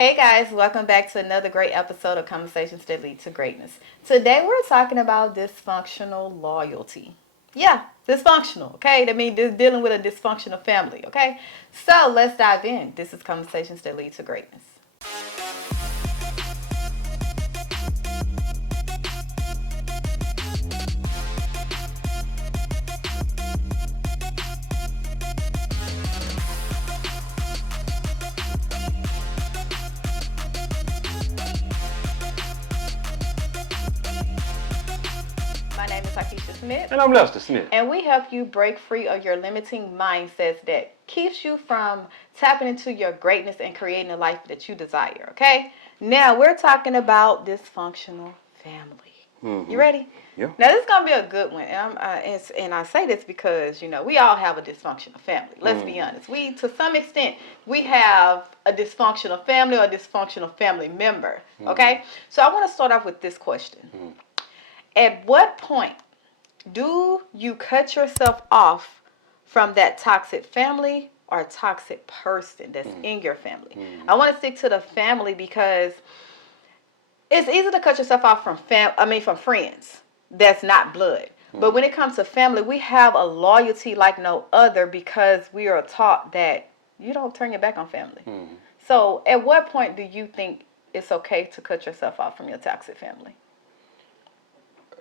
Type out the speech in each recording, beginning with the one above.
Hey guys, welcome back to another great episode of Conversations That Lead to Greatness. Today we're talking about dysfunctional loyalty. Yeah, dysfunctional, okay? That means dealing with a dysfunctional family, okay? So let's dive in. This is Conversations That Lead to Greatness. My name is Akisha Smith. And I'm Lester Smith. And we help you break free of your limiting mindsets that keeps you from tapping into your greatness and creating a life that you desire, okay? Now, we're talking about dysfunctional family. You ready? Yeah. Now, this is going to be a good one. And I say this because, we all have a dysfunctional family. Let's be honest. To some extent, we have a dysfunctional family or a dysfunctional family member, okay? So I want to start off with this question. At what point do you cut yourself off from that toxic family or toxic person that's in your family? I want to stick to the family because it's easy to cut yourself off from from friends that's not blood. But when it comes to family, we have a loyalty like no other because we are taught that you don't turn your back on family. So at what point do you think it's okay to cut yourself off from your toxic family?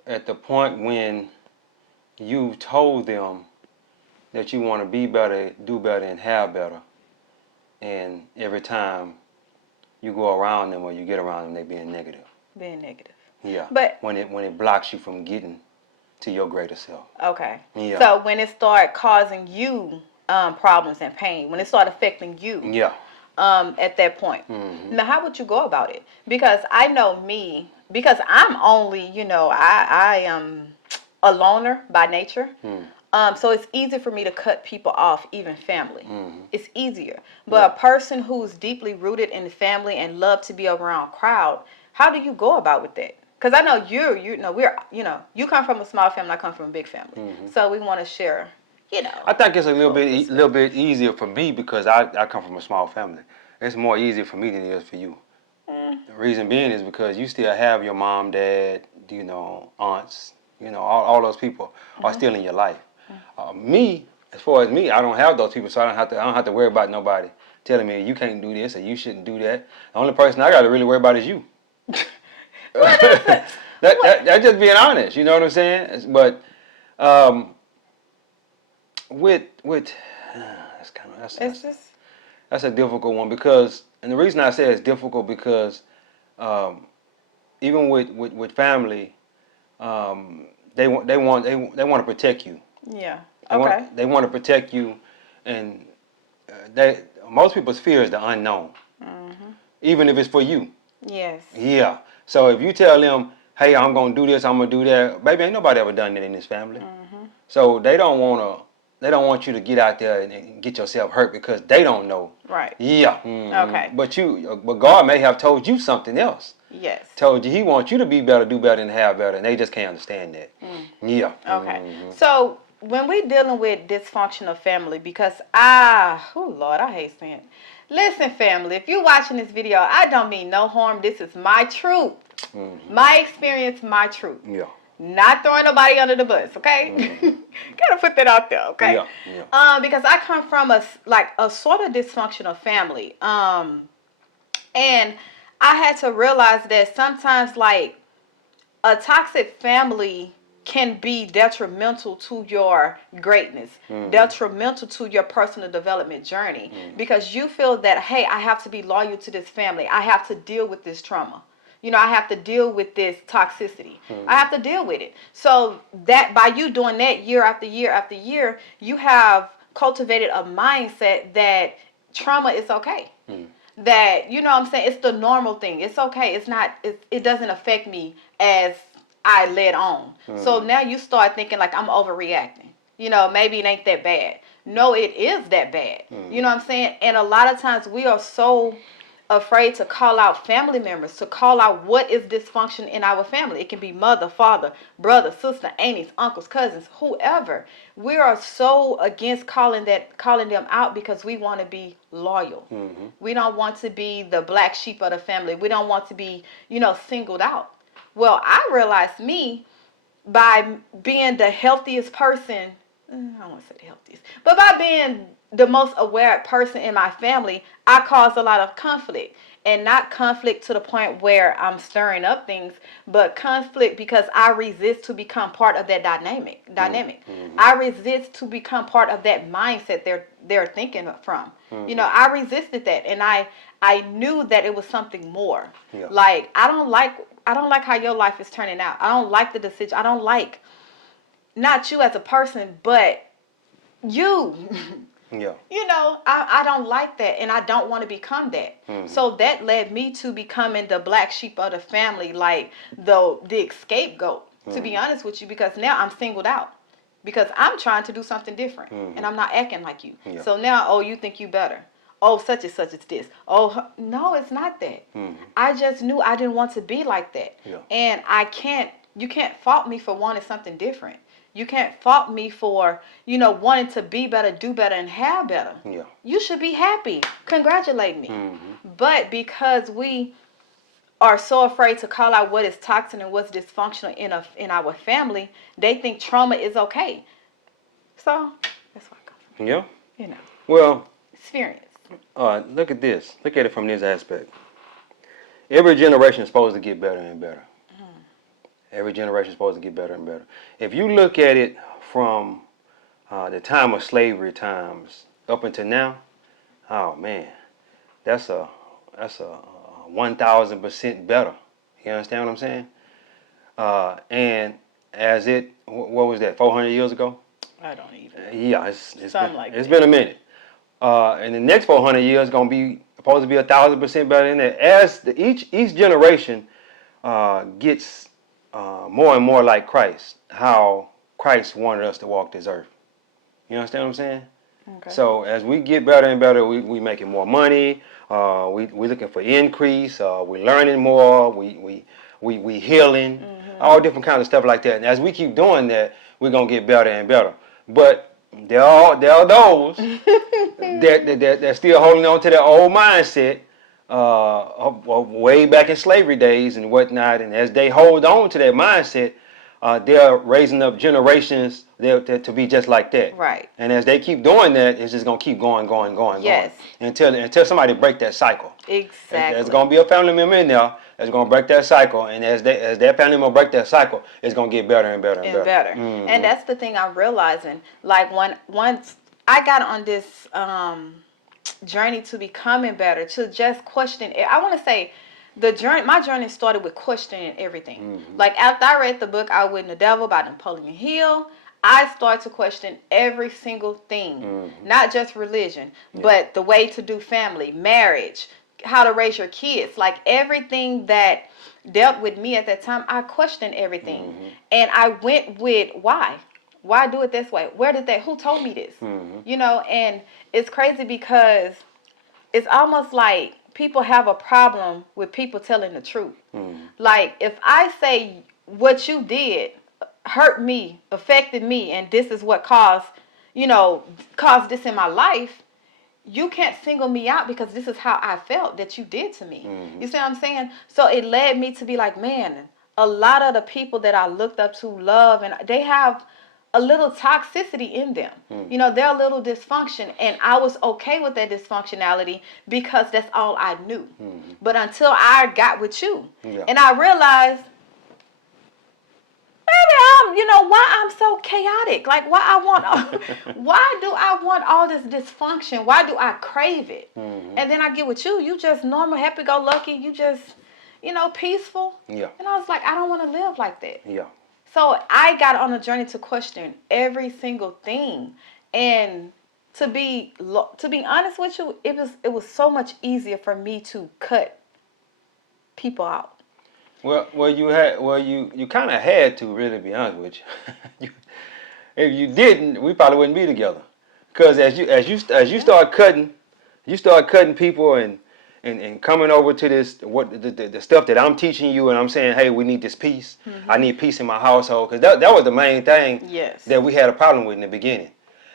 At the point when you told them that you want to be better, do better, and have better, and every time you go around them or you get around them, they being negative. Being negative. Yeah. But when it blocks you from getting to your greater self. Okay. Yeah. So when it start causing you problems and pain, when it start affecting you. Yeah. At that point. Now, how would you go about it? Because I know me, because I'm only, I am a loner by nature. So it's easy for me to cut people off, even family. It's easier. But a person who's deeply rooted in the family and love to be around crowd, how do you go about with that? Because I know you come from a small family, I come from a big family. So we want to share. I think it's a little bit easier for me because I come from a small family. It's more easier for me than it is for you. The reason being is because you still have your mom, dad, aunts, all those people are still in your life. As far as me, I don't have those people, so I don't have to worry about nobody telling me you can't do this or you shouldn't do that. The only person I got to really worry about is you. That's just being honest. You know what I'm saying? But with that's a difficult one because, and the reason I say it's difficult because even with family, they want to protect you. Yeah. They want to protect you, and most people's fear is the unknown, even if it's for you. Yes. Yeah. So if you tell them, hey, I'm gonna do this, I'm gonna do that, baby, ain't nobody ever done that in this family. So they don't want you to get out there and get yourself hurt because they don't know. Right. Yeah. Okay. But God may have told you something else. Yes. Told you He wants you to be better, do better, and have better, and they just can't understand that. Yeah. Okay. So when we dealing with dysfunctional family, because oh Lord, I hate saying it. Listen, family, if you're watching this video, I don't mean no harm. This is my truth. My experience, my truth. Yeah. Not throwing nobody under the bus, okay? Gotta put that out there, okay? Yeah. Because I come from a sort of dysfunctional family. And I had to realize that sometimes a toxic family can be detrimental to your greatness, detrimental to your personal development journey, because you feel that, hey, I have to be loyal to this family. I have to deal with this trauma. I have to deal with this toxicity. I have to deal with it. So that by you doing that year after year after year, you have cultivated a mindset that trauma is okay. That, what I'm saying, it's the normal thing. It's okay. It's not, it doesn't affect me as I led on. So now you start thinking like I'm overreacting. Maybe it ain't that bad. No, it is that bad. You know what I'm saying? And a lot of times we are so afraid to call out family members, to call out what is dysfunction in our family. It can be mother, father, brother, sister, aunties, uncles, cousins, whoever. We are so against calling them out because we want to be loyal. Mm-hmm. We don't want to be the black sheep of the family. We don't want to be, singled out. Well, I realized me by being the healthiest person, I don't want to say the healthiest, but by being the most aware person in my family, I cause a lot of conflict. And not conflict to the point where I'm stirring up things, but conflict because I resist to become part of that dynamic. Mm-hmm. I resist to become part of that mindset they're thinking from. Mm-hmm. I resisted that, and I knew that it was something more. Yeah. Like I don't like how your life is turning out. I don't like the decision. I don't like not you as a person, but you. Yeah. I don't like that, and I don't want to become that. Mm-hmm. So that led me to becoming the black sheep of the family, like the scapegoat, to be honest with you, because now I'm singled out because I'm trying to do something different, and I'm not acting like you. Yeah. So now, oh, you think you better. Oh, such and such is this. Oh, no, it's not that. I just knew I didn't want to be like that. Yeah. And you can't fault me for wanting something different. You can't fault me for, wanting to be better, do better, and have better. Yeah. You should be happy. Congratulate me. Mm-hmm. But because we are so afraid to call out what is toxic and what's dysfunctional in our family, they think trauma is okay. So that's why I come Yeah. from. Well, Experience. look at this. Look at it from this aspect. Every generation is supposed to get better and better. Every generation is supposed to get better and better. If you look at it from the time of slavery times up until now, oh man, that's a 1,000% better. You understand what I'm saying? And what was that? 400 years ago? I don't even. Yeah, it's that. been a minute. And the next 400 years gonna be supposed to be 1,000% better than that. As each generation gets more and more like Christ, how Christ wanted us to walk this earth. You understand what I'm saying? Okay. So as we get better and better, we making more money. We looking for increase. We learning more. We healing. All different kinds of stuff like that. And as we keep doing that, we're gonna get better and better. But there are those that still holding on to their old mindset. Way back in slavery days and whatnot, and as they hold on to that mindset, they're raising up generations to be just like that. Right. And as they keep doing that, it's just gonna keep going, Yes. until somebody break that cycle. Exactly. There's gonna be a family member in there that's gonna break that cycle, and as that family member break that cycle, it's gonna get better and better and better. Mm-hmm. And that's the thing I'm realizing. Like once I got on this journey to becoming better, to just question it. I want to say my journey started with questioning everything. Mm-hmm. Like after I read the book Out Witting the Devil by Napoleon Hill, I started to question every single thing. Not just religion, but the way to do family, marriage, how to raise your kids, like everything that dealt with me at that time. I questioned everything. And I went with why do it this way? Who told me this? And it's crazy because it's almost like people have a problem with people telling the truth. Like if I say what you did hurt me, affected me, and this is what caused this in my life, you can't single me out because this is how I felt that you did to me. You see what I'm saying? So it led me to be like, man, a lot of the people that I looked up to, love, and they have a little toxicity in them. They're a little dysfunction, and I was okay with that dysfunctionality because that's all I knew. But until I got with you, and I realized, maybe why I'm so chaotic. Like why do I want all this dysfunction? Why do I crave it? And then I get with you. You just normal, happy-go-lucky. You just, peaceful. Yeah. And I was like, I don't want to live like that. Yeah. So I got on a journey to question every single thing, and to be honest with you, it was so much easier for me to cut people out. Well, you kind of had to, really, be honest with you. If you didn't, we probably wouldn't be together. Because as you start cutting people, and and coming over to this, the stuff that I'm teaching you, and I'm saying, hey, we need this peace. I need peace in my household, because that was the main thing Yes. that we had a problem with in the beginning.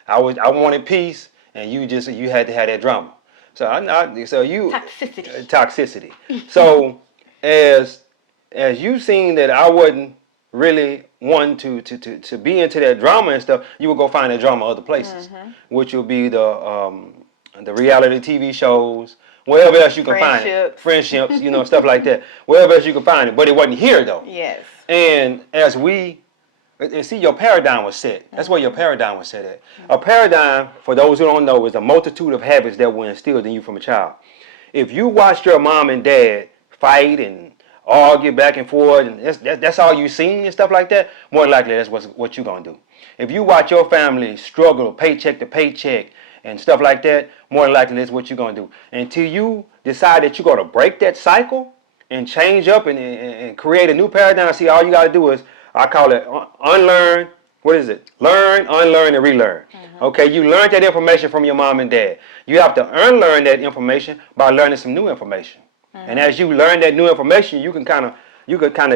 I wanted peace, and you had to have that drama. So toxicity. So as you seen that I wasn't really wanting to be into that drama and stuff, you would go find that drama other places, which will be the reality TV shows, wherever else you can find it, friendships, stuff like that, wherever else you can find it. But it wasn't here though. Yes. And as and see, your paradigm was set. That's where your paradigm was set at. A paradigm, for those who don't know, is a multitude of habits that were instilled in you from a child. If you watched your mom and dad fight and argue back and forth, and that's all you seen and stuff like that, more than likely that's what you're going to do. If you watch your family struggle paycheck to paycheck and stuff like that, more than likely that's what you're going to do. Until you decide that you're going to break that cycle and change up and create a new paradigm, see, all you got to do is, I call it unlearn. What is it? Learn, unlearn, and relearn. Okay, you learned that information from your mom and dad. You have to unlearn that information by learning some new information. And as you learn that new information, you can kind of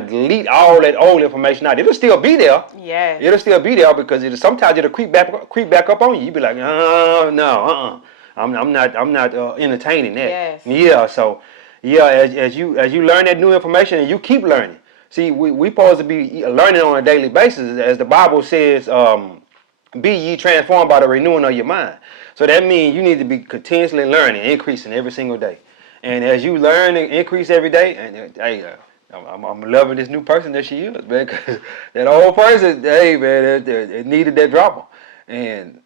delete all that old information out. It'll still be there. Yeah. It'll still be there because sometimes it'll creep back up on you. You be like, no, I'm not entertaining that. Yes. Yeah. So as you learn that new information and you keep learning. See, we supposed to be learning on a daily basis, as the Bible says, be ye transformed by the renewing of your mind. So that means you need to be continuously learning, increasing every single day. And as you learn and increase every day, and hey, I'm loving this new person that she is, man, because that old person, hey, man, it needed that drama. And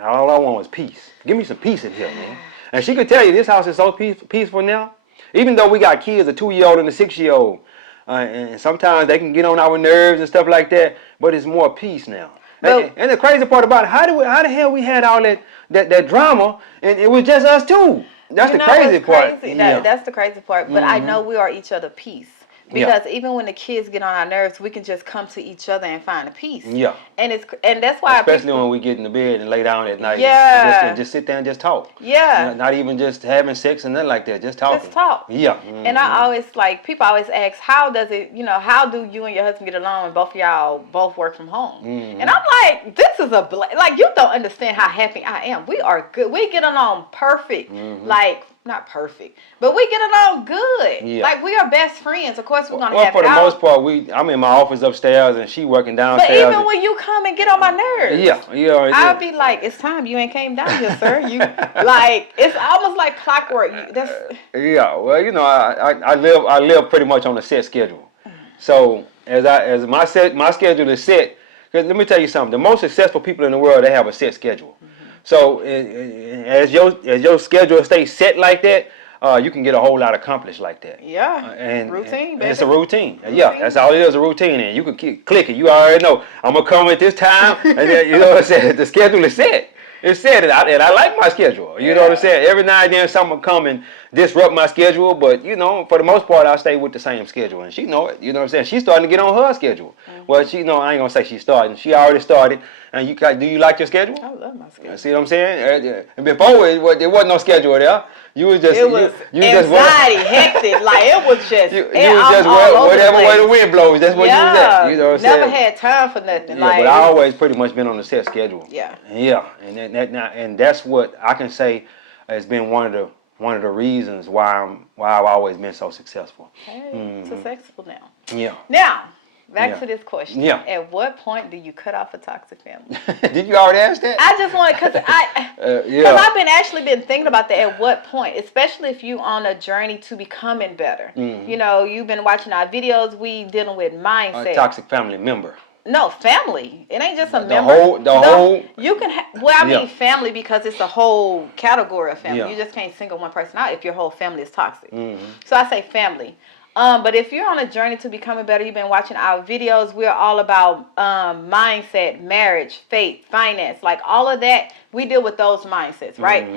all I want was peace. Give me some peace in here, man. And she could tell you this house is so peaceful now. Even though we got kids, a 2-year-old and a 6-year-old, and sometimes they can get on our nerves and stuff like that, but it's more peace now. And the crazy part about it, how the hell we had all that drama, and it was just us two. That's the crazy part. That's the crazy part. But I know we are each other peace. Because even when the kids get on our nerves, we can just come to each other and find a peace. Yeah. And that's why especially when we get in the bed and lay down at night. Yeah. And just sit there and just talk. Yeah. Not even just having sex and nothing like that. Just talking. Just talk. Yeah. And I always people always ask, how do you and your husband get along when both of y'all both work from home? And I'm like, this is like, you don't understand how happy I am. We are good. We get along perfect. Like, not perfect, but we get along good. Yeah. Like, we are best friends. Of course, we're gonna have. For the most part, I'm in my office upstairs and she working downstairs. But even when you come and get on my nerves, I'll be like, "It's time. You ain't came down here, sir. You like it's almost like clockwork." Well, I live pretty much on a set schedule. So as my schedule is set. Because let me tell you something. The most successful people in the world, they have a set schedule. So as your schedule stays set like that, you can get a whole lot accomplished like that. Yeah. Routine, baby. It's a routine. Yeah, that's all it is, a routine. And you can click it. You already know, I'm going to come at this time. And then, you know what I'm saying? The schedule is set. It's set, and I like my schedule. You know what I'm saying? Every now and then someone come and disrupt my schedule, but, for the most part, I stay with the same schedule. And she know it. You know what I'm saying? She's starting to get on her schedule. Well, I ain't going to say she's starting. She already started. And do you like your schedule? I love my schedule. See what I'm saying? And before, there wasn't no schedule there. You was just... It was anxiety, hectic. Like, it was just... You was just whatever way the wind blows, that's where you was at. You know what I'm saying? Never had time for nothing. Yeah, but I always pretty much been on a set schedule. Yeah. Yeah, and that's what I can say has been one of the reasons why I've always been so successful. Hey, successful now. Yeah. Now, back to this question. Yeah. At what point do you cut off a toxic family? Did you already ask that? I just want because I've been thinking about that. At what point, especially if you on a journey to becoming better. You've been watching our videos. We dealing with mindset. A toxic family member. No, family. It ain't just a member. The whole. You can. I mean family because it's a whole category of family. Yeah. You just can't single one person out if your whole family is toxic. So I say family. But if you're on a journey to becoming better, you've been watching our videos. We're all about mindset, marriage, faith, finance, like all of that. We deal with those mindsets, right?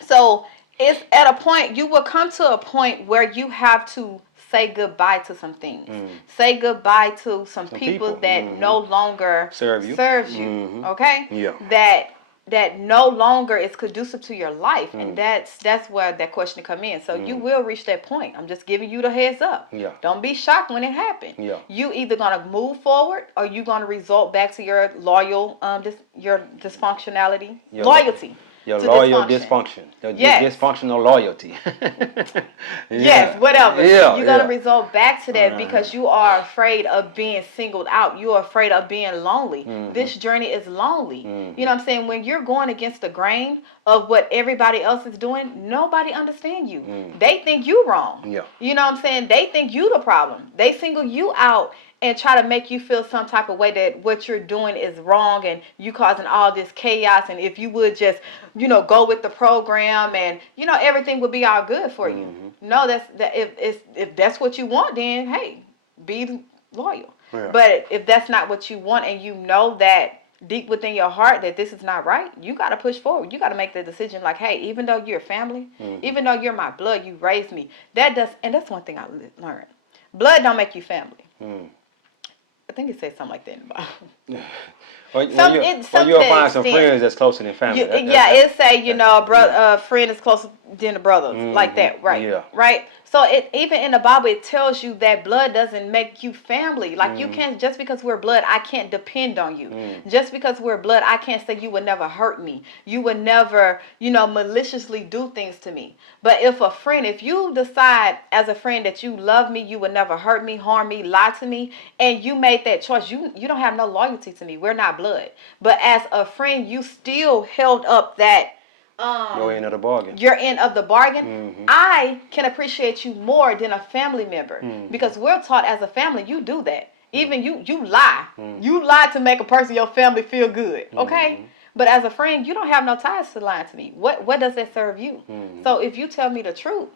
So it's at a point, you will come to a point where you have to say goodbye to some things. Say goodbye to some people that no longer serves you. Okay? Yeah. That that no longer is conducive to your life, and that's where that question come in. So you will reach that point. I'm just giving you the heads up. Yeah. Don't be shocked when it happens. Yeah. You either gonna move forward or you gonna result back to your your dysfunctionality, loyalty. Your to loyal dysfunction. Your Yes. dysfunctional loyalty. Yes, whatever. Yeah, You're gonna result back to that because you are afraid of being singled out. You are afraid of being lonely. This journey is lonely. You know what I'm saying? When you're going against the grain of what everybody else is doing, nobody understands you. They think you wrong. Yeah. You know what I'm saying? They think you the problem. They single you out and try to make you feel some type of way that what you're doing is wrong and you causing all this chaos, and if you would just go with the program and everything would be all good for you. No, if that's what you want, then hey, be loyal. Yeah. But if that's not what you want and you know that deep within your heart that this is not right, you got to push forward. You got to make the decision like, hey, even though you're family, even though you're my blood, you raised me, and that's one thing I learned. Blood don't make you family. I think it says something like that in the Bible. Or you'll find some friends that's closer than family. It say a friend is closer than a brother, like that, right? Yeah. Right. So even in the Bible, it tells you that blood doesn't make you family. Like you can't, just because we're blood, I can't depend on you. Just because we're blood, I can't say you would never hurt me. You would never, maliciously do things to me. But if you decide as a friend that you love me, you would never hurt me, harm me, lie to me, and you made that choice, you don't have no loyalty to me. We're not blood. But as a friend, you still held up that your end of the bargain. Your end of the bargain. I can appreciate you more than a family member because we're taught as a family you do that. Even you lie. You lie to make a person, your family, feel good. Okay. But as a friend, you don't have no ties to lying to me. What does that serve you? So if you tell me the truth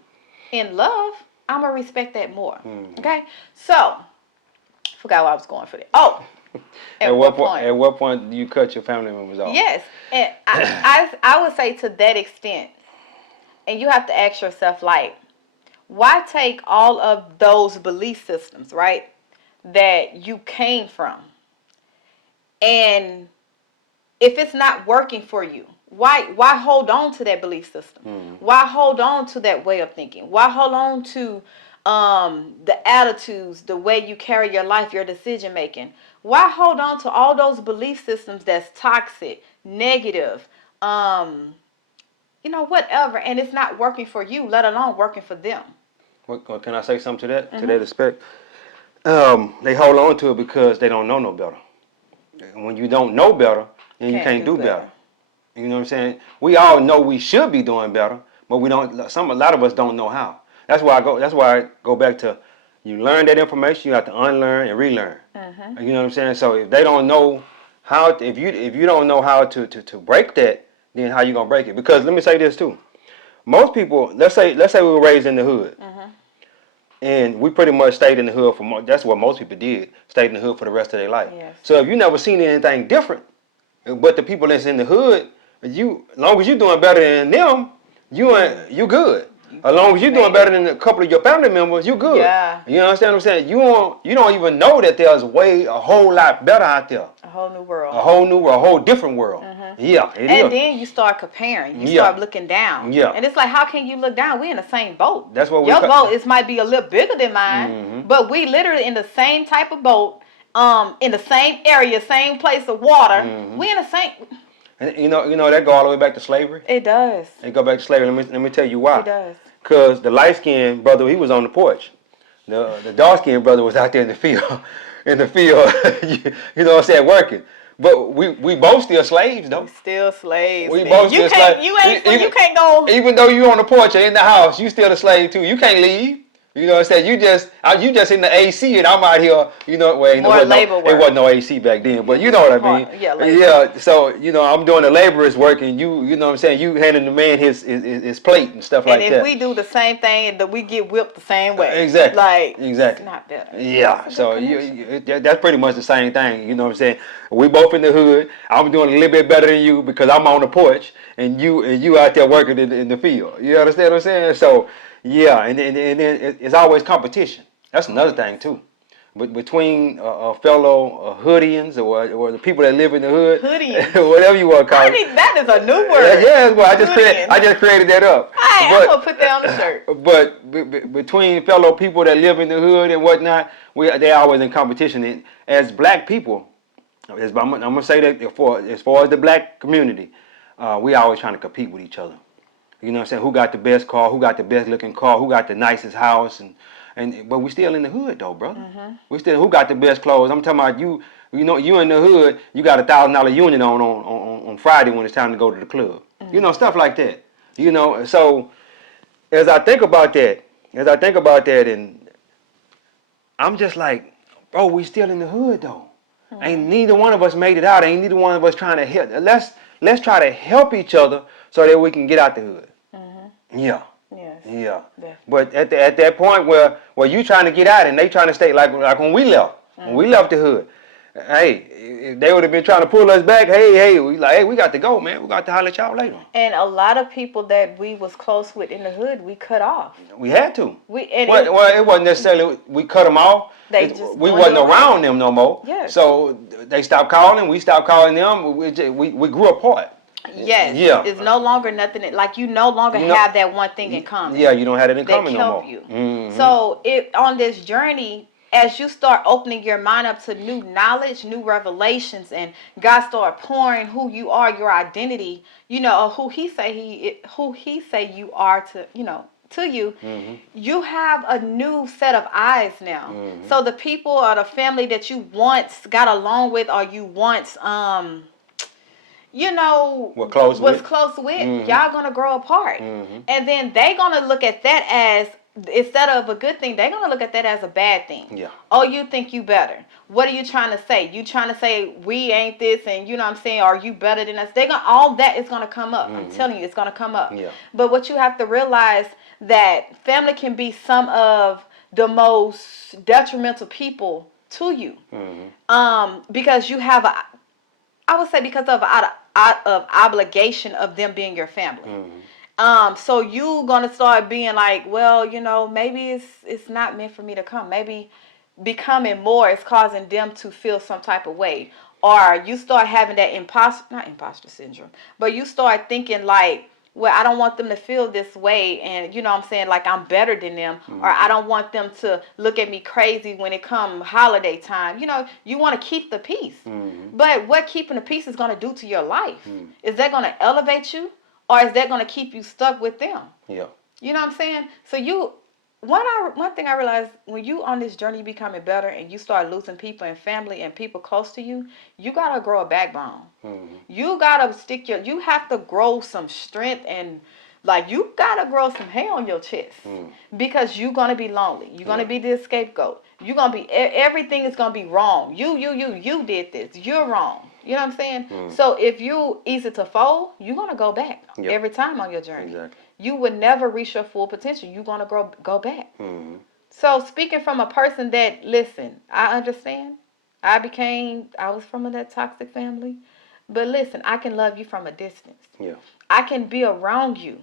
in love, I'm gonna respect that more. Okay. So forgot where I was going for that. Oh. At what point do you cut your family members off? Yes, and I would say to that extent, and you have to ask yourself, like, why take all of those belief systems, right, that you came from, and if it's not working for you, why hold on to that belief system? Why hold on to that way of thinking? Why hold on to the attitudes, the way you carry your life, your decision making? Why hold on to all those belief systems that's toxic, negative, whatever, and it's not working for you, let alone working for them? What can I say something to that? To that respect, they hold on to it because they don't know no better. And when you don't know better, then you can't do better. You know what I'm saying? We all know we should be doing better, but we don't. A lot of us don't know how. That's why I go back to, you learn that information, you have to unlearn and relearn. You know what I'm saying? So if they don't know how, if you don't know how to break that, then how you gonna break it? Because let me say this too. Most people, let's say we were raised in the hood, and we pretty much stayed in the hood that's what most people did, stayed in the hood for the rest of their life. Yes. So if you never seen anything different, but the people that's in the hood, as long as you're doing better than them, you good. As long as you're doing better than a couple of your family members, you good. Yeah. You understand what I'm saying? You don't even know that there's a whole lot better out there. A whole new world. A whole new world, a whole different world. Yeah, it is. And then you start comparing. You start looking down. Yeah. And it's like, how can you look down? We're in the same boat. That's what your boat might be a little bigger than mine, but we literally in the same type of boat, in the same area, same place of water. We in the same. And you know that go all the way back to slavery. It does. It go back to slavery. Let me tell you why. It does. Because the light-skinned brother, he was on the porch. The dark-skinned brother was out there in the field. You know what I'm saying, working. But we both still slaves, though. Still slaves. We both still slaves. You can't go. Even though you on the porch or in the house, you still a slave too. You can't leave. You know what I'm saying? You just in the AC and I'm out here, it wasn't no AC back then, but you know what I mean? Yeah, so, I'm doing the laborer's work and you know what I'm saying? You handing the man his plate and stuff like that. And if we do the same thing, we get whipped the same way. Exactly. It's not better. Yeah, so that's pretty much the same thing, you know what I'm saying? We both in the hood. I'm doing a little bit better than you because I'm on the porch and you out there working in the field. You understand what I'm saying? So, yeah, and then it's always competition. That's another thing too. but between fellow hoodians or the people that live in the hood, Hoodians. whatever you want to call it. That is a new word. Yeah, well, I Hoodians. just created that up. I'm gonna put that on the shirt. But between fellow people that live in the hood and whatnot, they always in competition. And as black people, I'm gonna say that as far as the black community, we always trying to compete with each other. You know what I'm saying? Who got the best car? Who got the best looking car? Who got the nicest house? But we still in the hood though, brother. Mm-hmm. We still who got the best clothes? I'm talking about you. You know, you in the hood. You got $1,000 union on Friday when it's time to go to the club. Mm-hmm. You know, stuff like that. You know, so as I think about that, and I'm just like, bro, we still in the hood though. Mm-hmm. Ain't neither one of us made it out. Ain't neither one of us trying to help. Let's try to help each other so that we can get out the hood. Mm-hmm. Yeah. Yes. Yeah. Definitely. But at that point where you trying to get out and they trying to stay like when we left. Mm-hmm. When we left the hood. Hey, if they would have been trying to pull us back, we got to go, man. We got to holler at y'all later. And a lot of people that we was close with in the hood, we cut off. We had to. It wasn't necessarily we cut them off. We wasn't around them no more. Yes. So they stopped calling. We stopped calling them. We grew apart. Yes. Yeah. It's no longer nothing. Like you no longer have that one thing in common. Yeah, you don't have it in common no more. You. Mm-hmm. So on this journey, as you start opening your mind up to new knowledge, new revelations, and God start pouring who you are, your identity, or who He say you are to you, mm-hmm. you have a new set of eyes now. Mm-hmm. So the people or the family that you once got along with, or you once was close with, mm-hmm. y'all gonna grow apart, mm-hmm. and then they gonna look at that as, instead of a good thing, they're gonna look at that as a bad thing. Yeah. Oh, you think you better? What are you trying to say? You trying to say we ain't this, and you know what I'm saying? Are you better than us? All that is gonna come up. Mm-hmm. I'm telling you, it's gonna come up. Yeah. But what you have to realize, that family can be some of the most detrimental people to you, mm-hmm. Because you have I would say because of obligation of them being your family. Mm-hmm. So you gonna start being like, well, maybe it's not meant for me to come. Maybe becoming more is causing them to feel some type of way, or you start having that not imposter syndrome, but you start thinking like, well, I don't want them to feel this way, and what I'm saying, like I'm better than them, mm-hmm. or I don't want them to look at me crazy when it comes holiday time. You want to keep the peace, mm-hmm. but what keeping the peace is going to do to your life? Mm-hmm. Is that going to elevate you, or is that going to keep you stuck with them? Yeah. You know what I'm saying? So one thing I realized, when you on this journey becoming better and you start losing people and family and people close to you, you gotta grow a backbone. Mm-hmm. You gotta you have to grow some strength, and like you gotta grow some hair on your chest, because you're gonna be lonely. You're gonna be the scapegoat. You're gonna be, everything is gonna be wrong. You did this. You're wrong. You know what I'm saying? Mm. So if you easy to fold, you're gonna go back every time on your journey. Exactly. You would never reach your full potential. You're gonna go back. Mm-hmm. So speaking from a person that, listen, I understand. I was from that toxic family, but listen, I can love you from a distance. Yeah. I can be around you,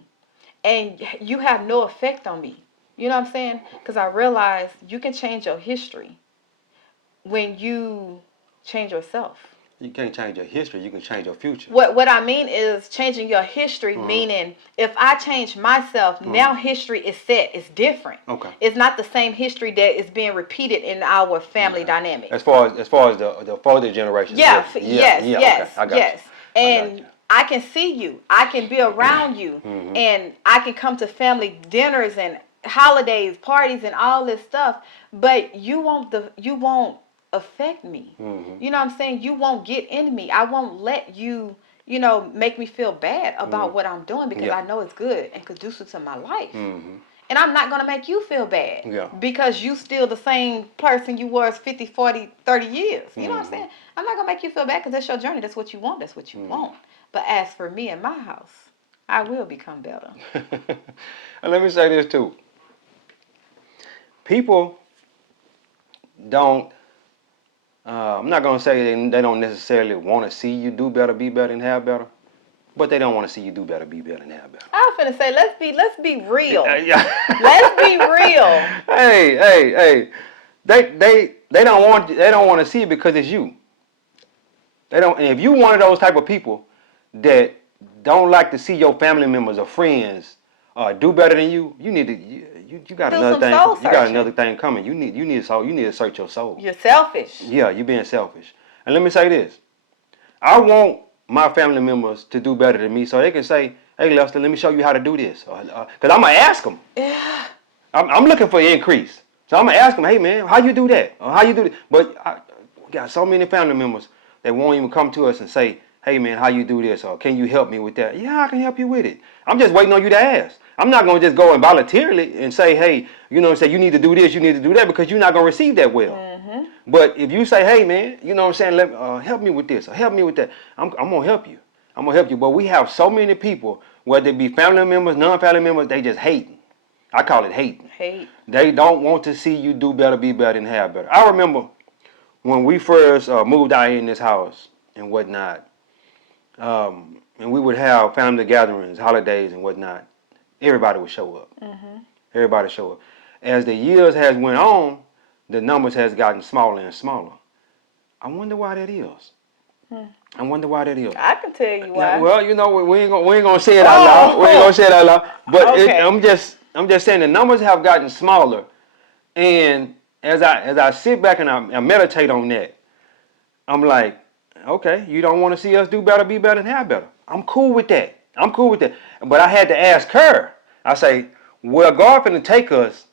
and you have no effect on me. You know what I'm saying? Because I realize you can change your history when you change yourself. You can't change your history. You can change your future. What I mean is changing your history, meaning if I change myself, now history is set. It's different. Okay. It's not the same history that is being repeated in our family dynamic. As far as the further generations. Yes. Okay. I got you. And I can see you. I can be around you, and I can come to family dinners and holidays, parties, and all this stuff. But you won't affect me. Mm-hmm. You know what I'm saying? You won't get in me. I won't let you, make me feel bad about what I'm doing, because I know it's good and conducive to my life. Mm-hmm. And I'm not going to make you feel bad because you still the same person you was 50, 40, 30 years. You know what I'm saying? I'm not going to make you feel bad, because that's your journey. That's what you want. That's what you want. But as for me and my house, I will become better. And let me say this too. People don't, I'm not going to say they don't necessarily want to see you do better, be better, and have better, but they don't want to see you do better, be better, and have better. I was finna say, let's be real. Let's be real. Hey. They don't want to see it because it's you. They don't. And if you one of those type of people that don't like to see your family members or friends do better than you, you need to you got Do another some thing. soul You got searching. another thing coming. You need to search your soul. You're selfish. Yeah, you're being selfish. And let me say this: I want my family members to do better than me, so they can say, "Hey, Lester, let me show you how to do this," because I'm gonna ask them. Yeah. I'm looking for increase. So I'm gonna ask them, hey man, how you do that? Or how you do that? But we got so many family members that won't even come to us and say, hey man, how you do this? Or can you help me with that? Yeah, I can help you with it. I'm just waiting on you to ask. I'm not gonna just go and voluntarily and say, hey, say you need to do this, you need to do that, because you're not gonna receive that well. Mm-hmm. But if you say, hey man, help me with this or help me with that, I'm gonna help you. I'm gonna help you. But we have so many people, whether it be family members, non-family members, they just hating. I call it hating. Hate. They don't want to see you do better, be better, and have better. I remember when we first moved out here in this house and whatnot, and we would have family gatherings, holidays, and whatnot. Everybody would show up. Mm-hmm. Everybody show up. As the years has went on, the numbers has gotten smaller and smaller. I wonder why that is. I wonder why that is. I can tell you why. Well, we ain't gonna say it out loud. We ain't gonna say it out loud. But Okay. I'm just saying the numbers have gotten smaller, and as I sit back and I meditate on that, I'm like, okay, you don't want to see us do better, be better, and have better. I'm cool with that. But I had to ask her. I say, where God finna take us,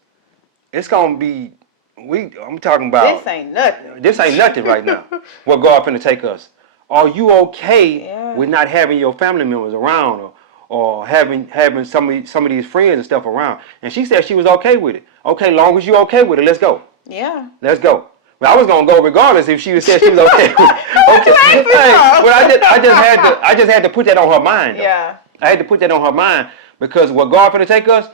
it's gonna be. I'm talking about. This ain't nothing. This ain't nothing right now. Where God finna take us. Are you okay with not having your family members around, or having some of these friends and stuff around? And she said she was okay with it. Okay, long as you okay with it, let's go. Yeah. Let's go. Well, I was gonna go regardless if she said she was okay with it. Okay. Hey, but I just had to put that on her mind. Though. Yeah. I had to put that on her mind because where God finna take us,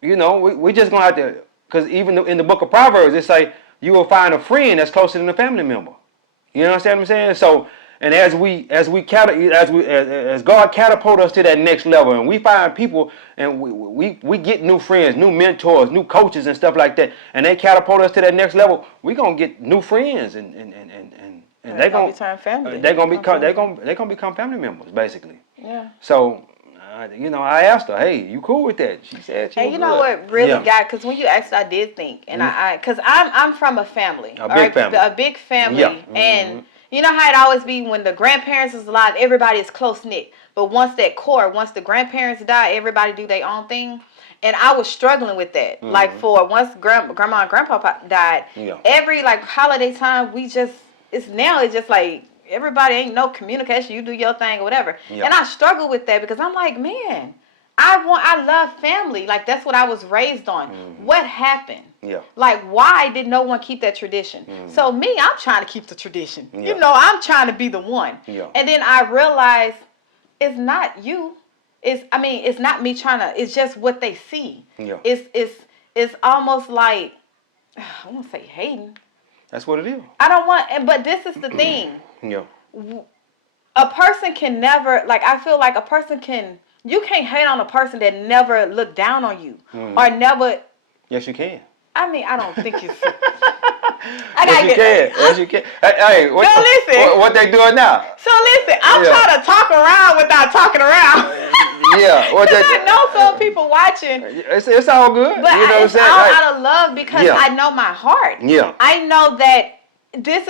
we just gonna have to. Because even in the book of Proverbs, it say you will find a friend that's closer than a family member. You know what I'm saying? So. And as God catapult us to that next level, and we find people, and we get new friends, new mentors, new coaches, and stuff like that, and they catapult us to that next level, we gonna get new friends, and they're gonna become family. They're gonna become family members, basically. Yeah. So, I asked her, hey, you cool with that? She said she was you know good. what really got, because when you asked, I did think, and because I'm from a family, a big family, and. You know how it always be when the grandparents is alive, everybody is close-knit. But once the grandparents die, everybody do their own thing. And I was struggling with that. Mm-hmm. Like once grandma and grandpa died, every holiday time, it's just like everybody ain't no communication. You do your thing or whatever. Yeah. And I struggle with that because I'm like, man, I love family. Like that's what I was raised on. Mm-hmm. What happened? Yeah. Like, why did no one keep that tradition? Mm-hmm. So me, I'm trying to keep the tradition. Yeah. I'm trying to be the one. Yeah. And then I realized it's not you. It's not me trying to. It's just what they see. Yeah. It's almost like I won't say hating. That's what it is. I don't want. But this is the thing. Yeah. A person can never I feel like a person can. You can't hate on a person that never looked down on you or never. Yes, you can. I don't think it's. Yes, you can. Hey, what they doing now? So listen, I'm trying to talk around without talking around. Yeah, I know some people watching. It's all good. But you know it's all out of love because I know my heart. Yeah. I know that this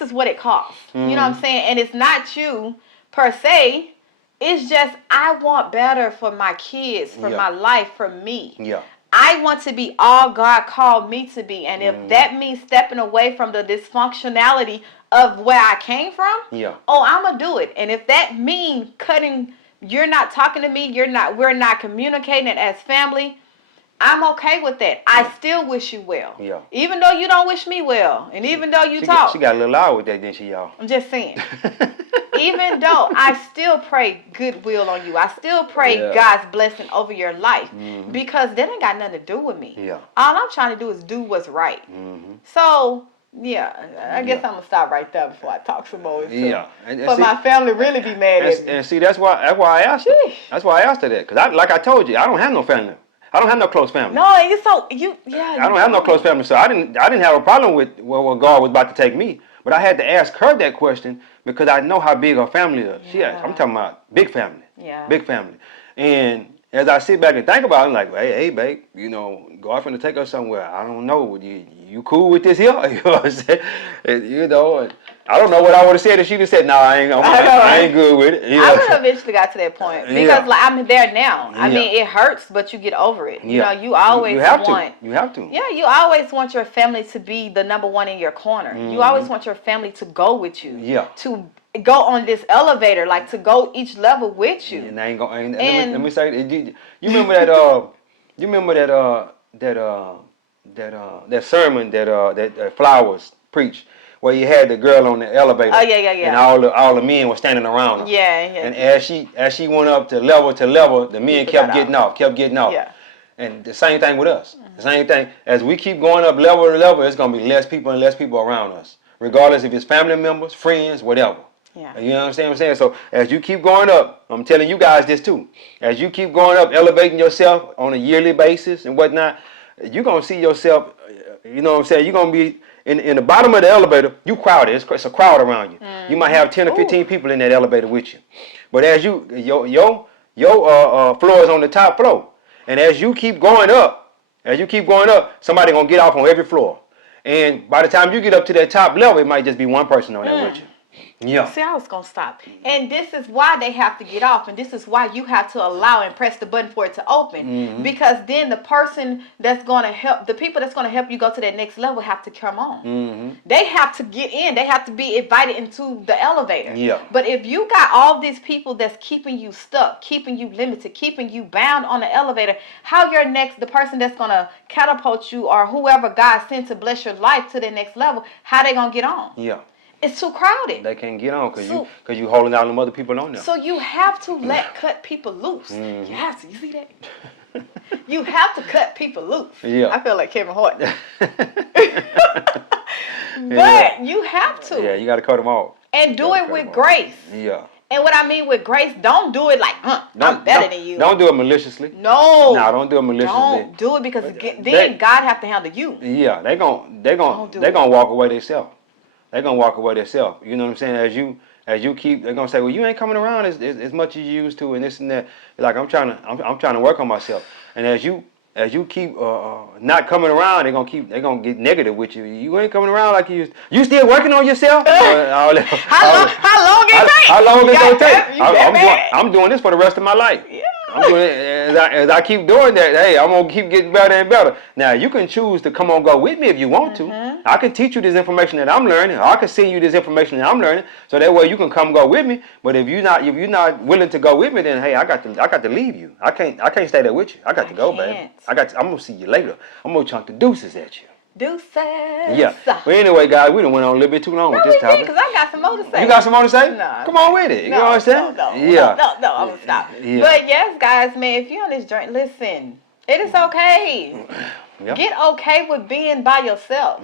is what it costs. Mm-hmm. You know what I'm saying? And it's not you per se. It's just I want better for my kids, for my life, for me. Yeah. I want to be all God called me to be. And if that means stepping away from the dysfunctionality of where I came from, I'm going to do it. And if that means you're not talking to me, we're not communicating as family, I'm okay with that. I still wish you well. Yeah. Even though you don't wish me well. And even though you talk. She got a little loud with that, didn't she, y'all? I'm just saying. Even though I still pray goodwill on you. I still pray God's blessing over your life. Mm-hmm. Because that ain't got nothing to do with me. Yeah. All I'm trying to do is do what's right. Mm-hmm. So, I guess I'm going to stop right there before I talk some more. For my family really be mad at me. And see, that's why I asked her. That's why I asked her that. Because like I told you, I don't have no family. I don't have no close family. No, it's so yeah. I don't have no close family, so I didn't have a problem with where God was about to take me. But I had to ask her that question because I know how big her family is. Yeah. I'm talking about big family. Yeah. Big family. And as I sit back and think about it, I'm like, hey, babe, God finna take us somewhere. I don't know. You cool with this here? You know what I'm saying? And I don't know what I would have said if she'd have said, no, I ain't good with it. I would have eventually got to that point because like I'm there now. I mean, it hurts, but you get over it. You know, you always you have want. To. You have to. Yeah, you always want your family to be the number one in your corner. You always want your family to go with you. Yeah. To go on this elevator, like to go each level with you. And I ain't going. Let me say, you remember that? You remember that sermon that Flowers preached, where you had the girl on the elevator. Oh yeah. And all the men were standing around her. Yeah. And as she went up to level, the men kept getting off. Yeah. And the same thing with us. The same thing as we keep going up level to level, it's gonna be less people and less people around us, regardless if it's family members, friends, whatever. Yeah. You know what I'm saying? So as you keep going up, I'm telling you guys this too. As you keep going up, elevating yourself on a yearly basis and whatnot, you're gonna see yourself. You know what I'm saying? You're gonna be in the bottom of the elevator. You crowded. It's a crowd around you. You might have 10 or 15 people in that elevator with you. But as your floor is on the top floor, and as you keep going up, somebody gonna get off on every floor. And by the time you get up to that top level, it might just be one person on there with you. Yeah. See, I was going to stop. And this is why they have to get off. And this is why you have to allow and press the button for it to open. Because then the person that's going to help, the people that's going to help you go to that next level have to come on. They have to get in. They have to be invited into the elevator. Yeah. But if you got all these people that's keeping you stuck, keeping you limited, keeping you bound on the elevator, how the person that's going to catapult you or whoever God sent to bless your life to the next level, how they going to get on? Yeah. It's too crowded. They can't get on because you holding out them other people on there. So you have to cut people loose. You have to. You see that? You have to cut people loose. Yeah. I feel like Kevin Hart. You have to. Yeah, you got to cut them off. And do it with grace. Yeah. And what I mean with grace, don't do it like, I'm better than you. Don't do it maliciously. No. No, don't do it maliciously. Don't do it because then God have to handle you. Yeah, they gonna walk away themselves. They're gonna walk away themselves. You know what I'm saying? As you keep, they're gonna say, well, you ain't coming around as much as you used to, and this and that. Like I'm trying to work on myself. And as you keep not coming around, they're gonna get negative with you. You ain't coming around like you used. You still working on yourself? How long it take? How long it gonna take? I'm doing this for the rest of my life. Yeah. I'm doing it as I keep doing that. Hey, I'm gonna keep getting better and better. Now you can choose to come on, go with me if you want to. I can teach you this information that I'm learning. Or I can send you this information that I'm learning, so that way you can come go with me. But if you're not willing to go with me, then hey, I got to leave you. I can't stay there with you. I got to go, baby. I'm gonna see you later. I'm gonna chunk the deuces at you. Deuces. Yeah. But anyway, guys, we done went on a little bit too long with this topic. Because I got some more to say. You got some more to say? No. Come on with it. You know what I'm saying? No, yeah. No, I'm gonna stop. Yeah. But yes, guys, man, if you're on this journey, listen, it is okay. Yep. Get okay with being by yourself.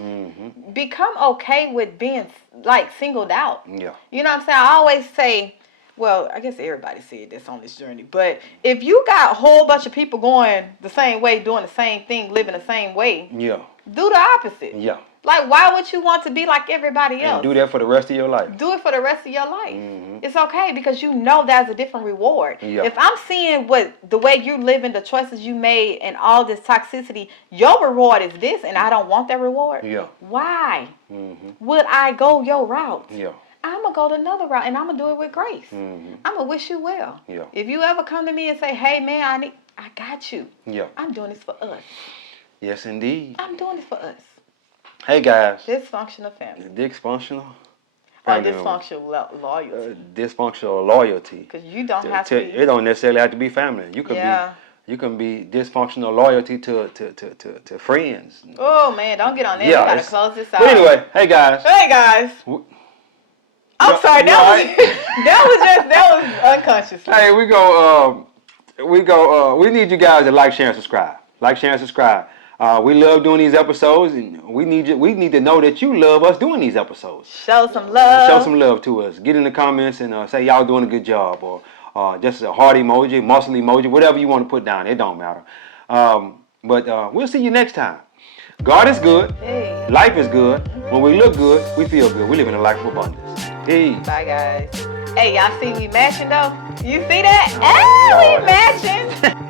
Become okay with being like singled out. Yeah. You know what I'm saying? I always say, well, I guess everybody said this on this journey, but if you got a whole bunch of people going the same way, doing the same thing, living the same way, yeah, do the opposite. Yeah. Like, why would you want to be like everybody else? And do that for the rest of your life. Do it for the rest of your life. It's okay because you know there's a different reward. Yeah. If I'm seeing the way you living, the choices you made, and all this toxicity, your reward is this, and I don't want that reward. Yeah. Why would I go your route? Yeah. I'm going to go to another route, and I'm going to do it with grace. I'm going to wish you well. Yeah. If you ever come to me and say, hey, man, I got you. Yeah. I'm doing this for us. Yes, indeed. I'm doing this for us. Hey, guys. Dysfunctional family. Dysfunctional? Or dysfunctional loyalty. Dysfunctional loyalty. Because you don't have to be. It don't necessarily have to be family. You can be dysfunctional loyalty to friends. Oh, man, don't get on there. Yeah, We got to close this out. But anyway, hey, guys. Hey, guys. I'm sorry, that was unconscious. Hey, we need you guys to like, share, and subscribe. Like, share, and subscribe. We love doing these episodes, and we need to know that you love us doing these episodes. Show some love. Show some love to us. Get in the comments and say y'all doing a good job, or just a heart emoji, muscle emoji, whatever you want to put down. It don't matter. But we'll see you next time. God is good. Hey. Life is good. When we look good, we feel good. We live in a life of abundance. Hey. Bye, guys. Hey, y'all see we matching though? You see that? Oh, Hey, Lord. we matching.